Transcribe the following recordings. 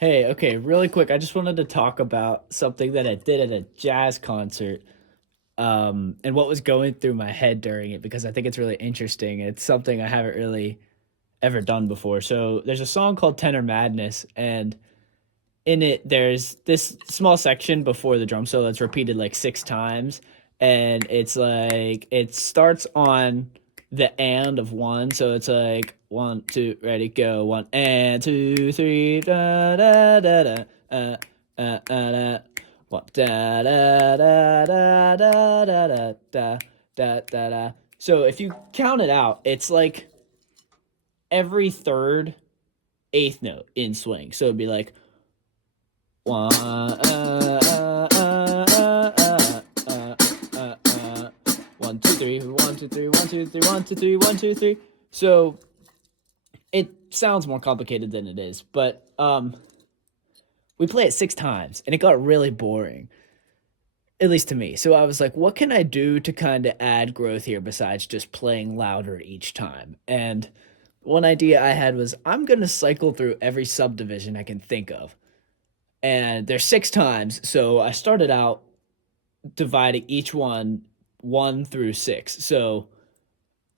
Hey, okay, really quick. I just wanted to talk about something that I did at a jazz concert, and what was going through my head during it because I think it's really interesting. It's something I haven't really ever done before. So there's a song called Tenor Madness, and in it there's this small section before the drum solo that's repeated like six times, and it's like it starts on the and of one, so it's like one two ready go one and two three da da da da da one da da da da da da da da da da da. So if you count it out, it's like every third eighth note in swing. So it'd be like one, one, two, three, one, two, three, one, two, three, one, two, three, one, two, three. So it sounds more complicated than it is, but we play it six times, and it got really boring, at least to me. So I was like, what can I do to kind of add growth here besides just playing louder each time? And one idea I had was I'm gonna cycle through every subdivision I can think of, and there's six times. So I started out dividing each one through six. So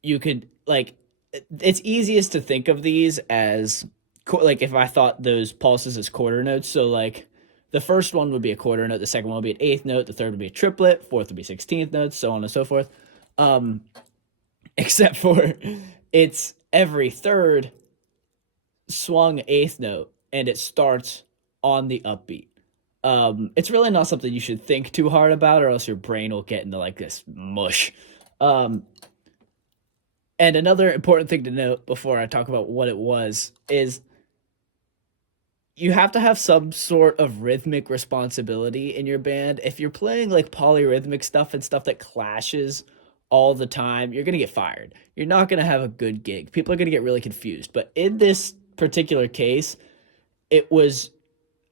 you could like it's easiest to think of these as like if I thought those pulses as quarter notes. So like the first one would be a quarter note, the second one would be an eighth note, the third would be a triplet, fourth would be 16th notes, so on and so forth. Um, except for it's every third swung eighth note, and it starts on the upbeat. It's really not something you should think too hard about, or else your brain will get into like this mush. Um, and another important thing to note before I talk about what it was is you have to have some sort of rhythmic responsibility in your band. If you're playing like polyrhythmic stuff and stuff that clashes all the time, you're going to get fired. You're not going to have a good gig. People are going to get really confused. But in this particular case, it was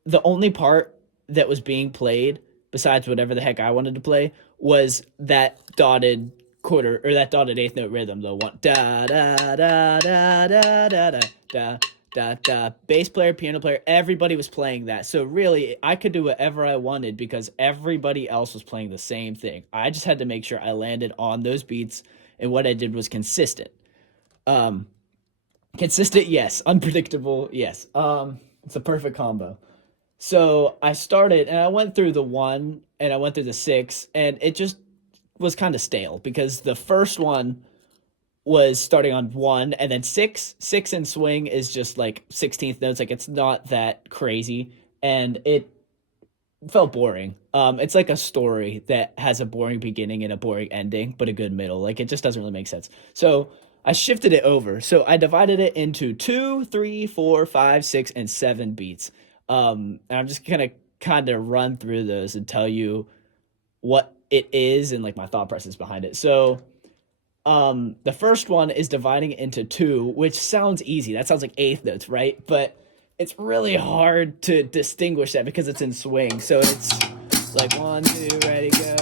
the only part that was being played besides whatever the heck I wanted to play was that dotted quarter or that dotted eighth note rhythm, the one da da da da da da da da da da. Bass player, piano player, everybody was playing that. So really, I could do whatever I wanted because everybody else was playing the same thing. I just had to make sure I landed on those beats, and what I did was consistent. Um, Consistent, yes. Unpredictable, yes. It's a perfect combo. So I started and I went through the one and I went through the six, and it just was kind of stale because the first one was starting on one and then six. Six in swing is just like 16th notes. Like it's not that crazy. And it felt boring. It's like a story that has a boring beginning and a boring ending, but a good middle. Like it just doesn't really make sense. So I shifted it over. So I divided it into two, three, four, five, six, and seven beats. And I'm just gonna kind of run through those and tell you what it is and like my thought process behind it. So the first one is dividing it into two, which sounds easy. That sounds like eighth notes, right? But it's really hard to distinguish that because it's in swing. So it's like one, two, ready, go.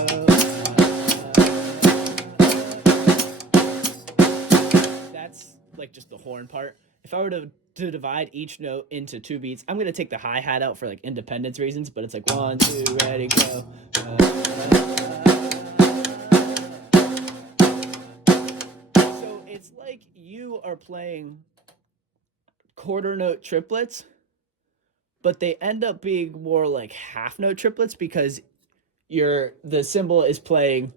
That's like just the horn part. If I were to divide each note into two beats, I'm gonna take the hi hat out for like independence reasons. But it's like one, two, ready, go. So it's like you are playing quarter note triplets, but they end up being more like half note triplets because the cymbal is playing,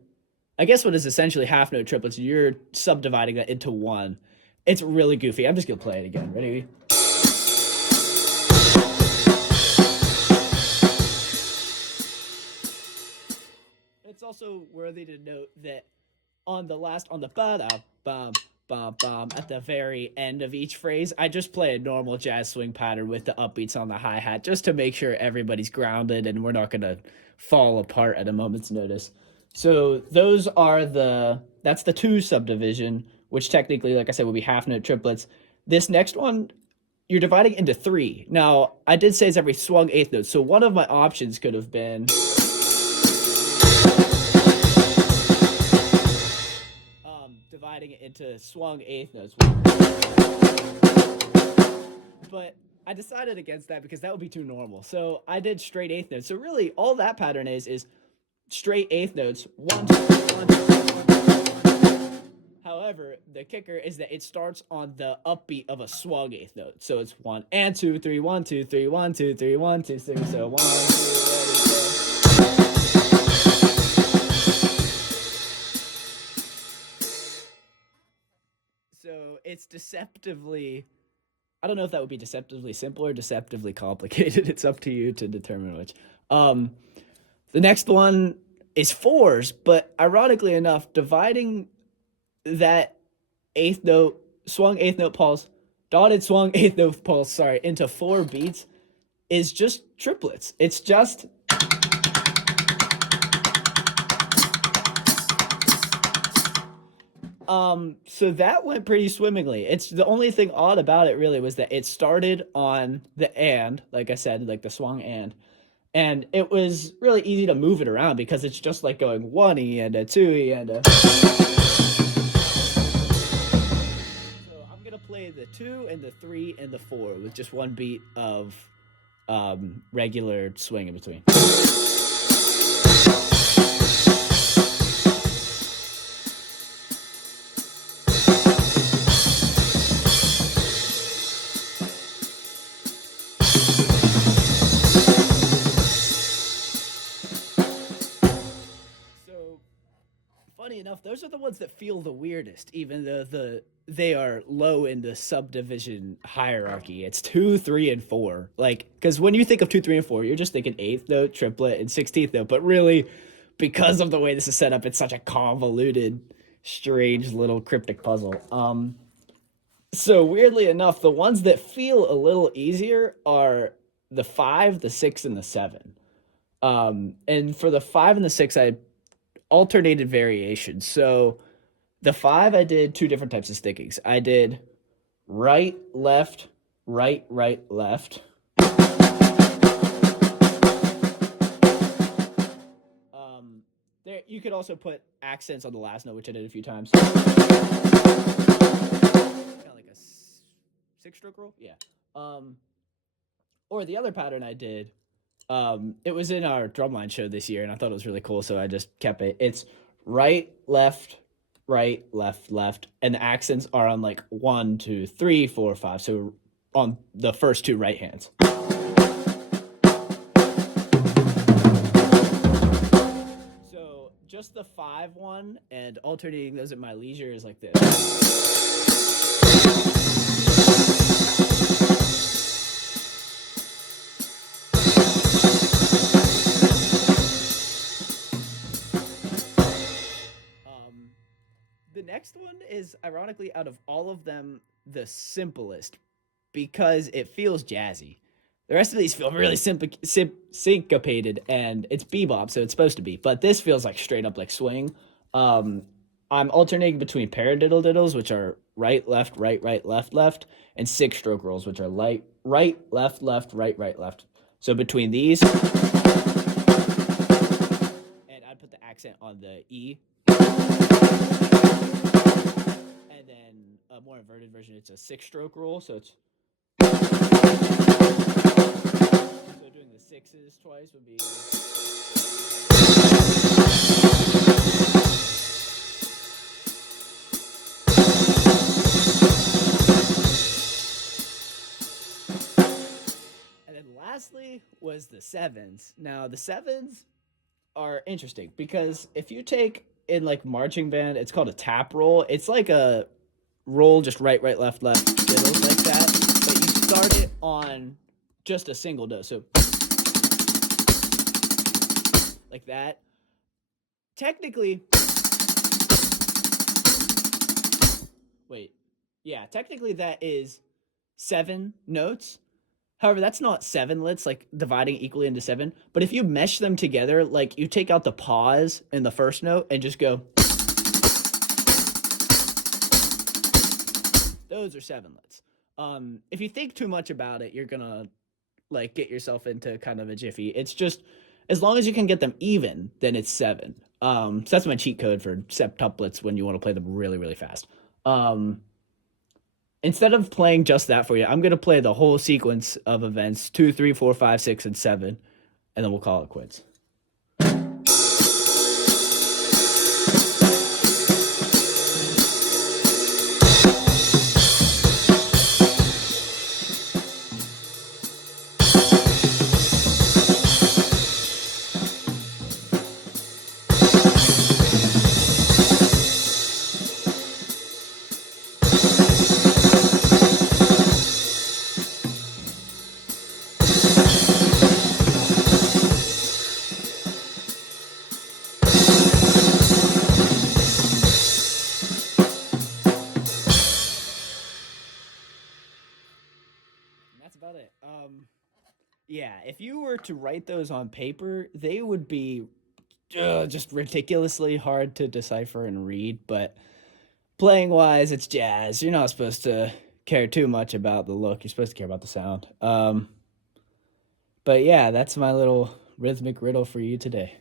I guess, what is essentially half note triplets. You're subdividing that into one. It's really goofy. I'm just gonna play it again. Ready? It's also worthy to note that on the ba da bum bum bum at the very end of each phrase, I just play a normal jazz swing pattern with the upbeats on the hi hat just to make sure everybody's grounded and we're not gonna fall apart at a moment's notice. So that's the two subdivision, which technically, like I said, would be half note triplets. This next one, you're dividing into three. Now, I did say it's every swung eighth note, so one of my options could have been dividing it into swung eighth notes. But I decided against that because that would be too normal. So I did straight eighth notes. So really, all that pattern is straight eighth notes. 1, 2, 3, 1, 2, 3, 1, 2, 3. However, the kicker is that it starts on the upbeat of a swung eighth note. So it's 1 and 2, 3, 1, 2, 3, 1, 2, 3, 1, 2, 3. So 1, 2, 3. So it's deceptively. I don't know if that would be deceptively simple or deceptively complicated. It's up to you to determine which. Um, the next one is fours, but ironically enough, dividing that eighth note, swung eighth note pulse, dotted swung eighth note pulse, sorry, into 4 beats is just triplets. It's just so that went pretty swimmingly. It's the only thing odd about it really was that it started on the and, like I said, like the swung and it was really easy to move it around because it's just like going 1E and a 2E and a. So I'm gonna play the 2 and the 3 and the 4 with just one beat of regular swing in between. Funny enough, those are the ones that feel the weirdest, even though they are low in the subdivision hierarchy. It's 2, 3, and 4. Like, because when you think of 2, 3, and 4, you're just thinking eighth note, triplet, and 16th note. But really, because of the way this is set up, it's such a convoluted, strange little cryptic puzzle. So weirdly enough, the ones that feel a little easier are the 5, the 6, and the 7. And for the 5 and the 6, I alternated variations. So the 5, I did 2 different types of stickings. I did right, left, right, right, left. There you could also put accents on the last note, which I did a few times. Kind of like a 6-stroke roll, yeah. Or the other pattern I did. It was in our drumline show this year, and I thought it was really cool, so I just kept it. It's right, left, left, and the accents are on like 1, 2, 3, 4, 5. So on the first 2 right hands. So just the 5 one and alternating those at my leisure is like this. The next one is, ironically, out of all of them, the simplest because it feels jazzy. The rest of these feel really syncopated, and it's bebop, so it's supposed to be. But this feels like straight up like swing. I'm alternating between paradiddle-diddles, which are right, left, left, and 6-stroke rolls, which are right, left, right, left. So between these, and I'd put the accent on the E. And then a more inverted version, it's a 6-stroke roll, so it's. So doing the 6s twice would be. And then lastly was the 7s. Now, the 7s are interesting because if you take in like marching band, it's called a tap roll. It's like a roll, just right, left, diddles like that. But you start it on just a single note, so like that. Technically, technically that is 7 notes. However, that's not 7-lets, like dividing equally into 7. But if you mesh them together, like you take out the pause in the first note and just go. Those are 7-lets. If you think too much about it, you're gonna like get yourself into kind of a jiffy. It's just as long as you can get them even, then it's 7. So that's my cheat code for septuplets when you want to play them really, really fast. instead of playing just that for you, I'm gonna play the whole sequence of events 2, 3, 4, 5, 6, and 7, and then we'll call it quits. That's about it. Yeah, if you were to write those on paper, they would be just ridiculously hard to decipher and read. But playing wise, it's jazz. You're not supposed to care too much about the look. You're supposed to care about the sound. But yeah, that's my little rhythmic riddle for you today.